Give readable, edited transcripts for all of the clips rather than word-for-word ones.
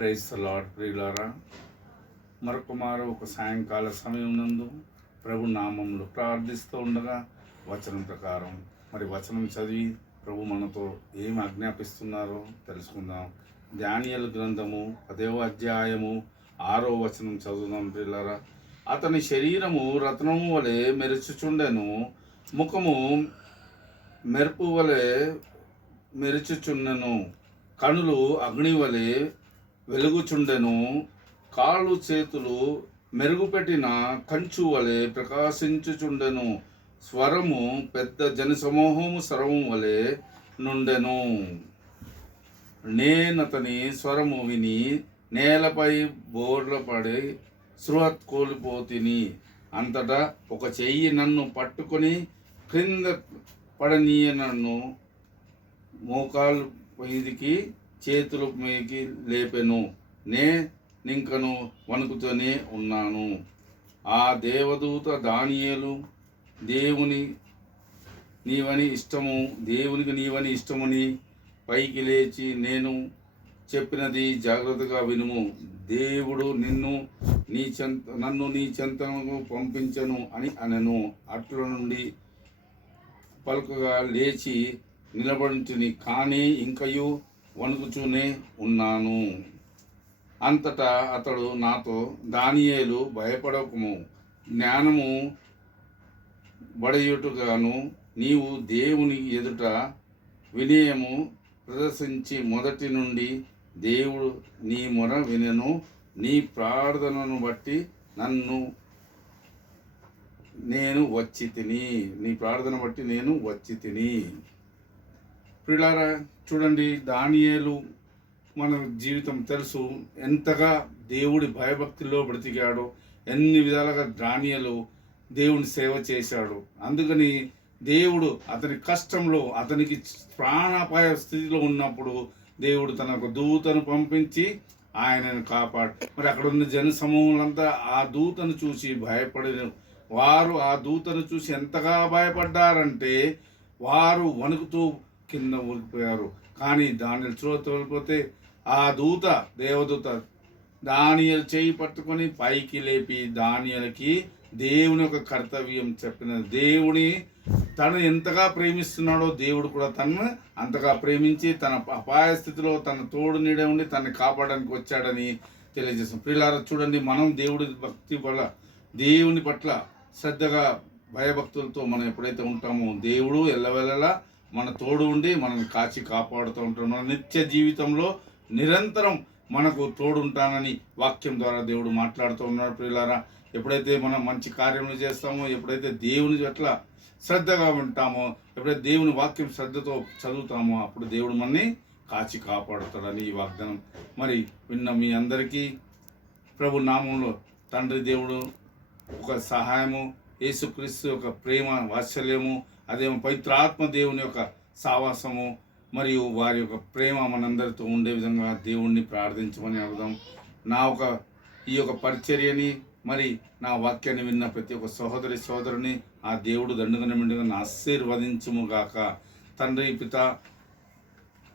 Praise the lord ప్రియులారా, మరొకమారు ఒక సాయంకాల సమయం నందు ప్రభు నామంలో ప్రార్థిస్తూ ఉండగా వచనం ప్రకారం వచనం చదివి ప్రభు మనతో ఏం ఆజ్ఞాపిస్తున్నారో తెలుసుకుందాం. దానియేలు గ్రంథము 10వ అధ్యాయము 6వ వచనం చదువుదాం ప్రియులారా. అతని శరీరము రత్నము వలె మెరుచుచుండెను, ముఖము మెరుపు వలె మెరుచుచుండెను, కనులు అగ్ని వలె వెలుగుచుండెను, కాళ్ళు చేతులు మెరుగుపెట్టిన కంచు వలె ప్రకాశించుచుండెను, స్వరము పెద్ద జనసమూహము స్వరము వలె నుండెను. నేనతని స్వరము విని నేలపై బోర్ల పడి స్పృహ కోల్పోతిని. అంతటా ఒక చెయ్యి నన్ను పట్టుకొని క్రింద పడనీయ నన్ను మోకాలు మీదికి చేతులు మీకి లేపెను. నింకను వణుకుతూనే ఉన్నాను. ఆ దేవదూత దానియేలు, దేవునికి నీవని ఇష్టమని పైకి లేచి, నేను చెప్పినది జాగ్రత్తగా వినుము, దేవుడు నన్ను నీ చెంతకు పంపించను అని అనెను. అట్ల నుండి పలుకగా లేచి నిలబడింటిని, కానీ ఇంకయు వణుకుచూనే ఉన్నాను. అంతటా అతడు నాతో, దానియేలు, భయపడకుము, జ్ఞానము బడయుటగాను నీవు దేవుని ఎదుట వినయము ప్రదర్శించి మొదటి నుండి దేవుడు నీ మొర వినెను. నీ ప్రార్థనను బట్టి నేను వచ్చి తిని. ప్రియులారా, చూడండి, దానియేలు మన జీవితం తెలుసు, ఎంతగా దేవుడి భయభక్తిలో బ్రతికాడో, ఎన్ని విధాలుగా దానియేలు దేవుని సేవ చేశాడు. అందుకని దేవుడు అతని కష్టంలో, అతనికి ప్రాణాపాయ స్థితిలో ఉన్నప్పుడు దేవుడు తన ఒక దూతను పంపించి ఆయనను కాపాడు. అక్కడ ఉన్న జన సమూహంలంతా ఆ దూతను చూసి భయపడిన వారు, ఆ దూతను చూసి ఎంతగా భయపడ్డారంటే వారు వణుకుతూ కింద ఊరిపోయారు. కానీ దానియేలు తోలిపోతే ఆ దేవదూత దానియేలు చేయి పట్టుకొని పైకి లేపి దానియేలుకి దేవుని యొక్క కర్తవ్యం చెప్పిన, దేవుని తను ఎంతగా ప్రేమిస్తున్నాడో దేవుడు కూడా తను అంతగా ప్రేమించి తన అపాయ స్థితిలో తన తోడు నీడే ఉండి తనని కాపాడడానికి వచ్చాడని తెలియజేస్తాం. పిల్లారా, చూడండి, మనం దేవుని పట్ల శ్రద్ధగా భయభక్తులతో మనం ఎప్పుడైతే ఉంటామో దేవుడు ఎల్లవెల్లలా మన తోడు ఉండి మనల్ని కాచి కాపాడుతూ ఉంటాడు. మన నిత్య జీవితంలో నిరంతరం మనకు తోడుంటానని వాక్యం ద్వారా దేవుడు మాట్లాడుతూ ఉన్నాడు. ప్రియులారా, ఎప్పుడైతే మనం మంచి కార్యములు చేస్తామో, ఎప్పుడైతే దేవుని పట్ల శ్రద్ధగా ఉంటామో, ఎప్పుడైతే దేవుని వాక్యం శ్రద్ధతో చదువుతామో, అప్పుడు దేవుడు మనని కాచి కాపాడుతాడని ఈ వాగ్దానం విన్న మీ అందరికీ ప్రభు నామంలో తండ్రి దేవుడు ఒక సహాయము, యేసుక్రీస్తు యొక్క ప్రేమ వాత్సల్యము, అదేమో పవిత్రాత్మ దేవుని యొక్క సావాసము మరియు వారి యొక్క ప్రేమ మనందరితో ఉండే విధంగా దేవుణ్ణి ప్రార్థించమని అడుగుదాం. ఈ యొక్క పరిచర్యని నా వాక్యాన్ని విన్న ప్రతి ఒక్క సోదరుని ఆ దేవుడు దండుగన మెండుగా ఆశీర్వదించుముగాక.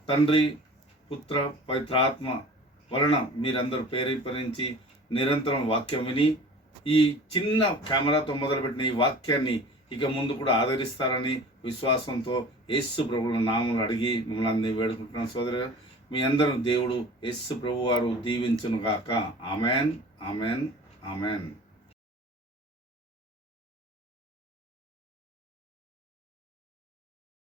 తండ్రి పుత్ర పవిత్రాత్మ వలన మీరందరూ ప్రేరేపరించి నిరంతరం వాక్యం విని ఈ చిన్న కెమెరాతో మొదలుపెట్టిన ఈ వాక్యాన్ని ఇక ముందు కూడా ఆదరిస్తారని విశ్వాసంతో యేసు ప్రభువుల నామములు అడిగి మిమ్మల్ని అందరినీ వేడుకుంటున్నాను. సోదరు, మీ అందరూ దేవుడు యేసు ప్రభు వారు దీవించునుగాక. Amen, amen, amen.